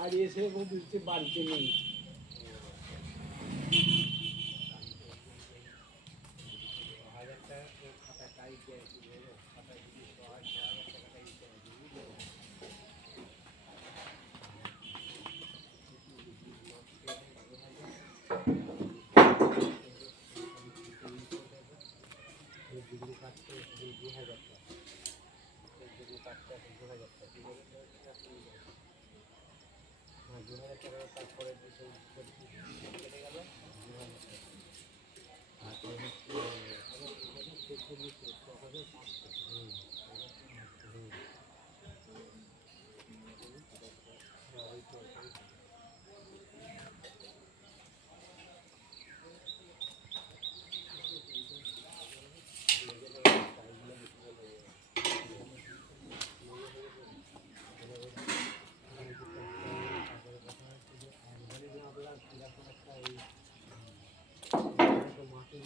আর এসে বলছে বাড়িতে নেই দুহাজার পনেরো তারপরে কিছু কেটে গেল দু হাজার তারপরে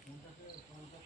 পঞ্চাশ টাকা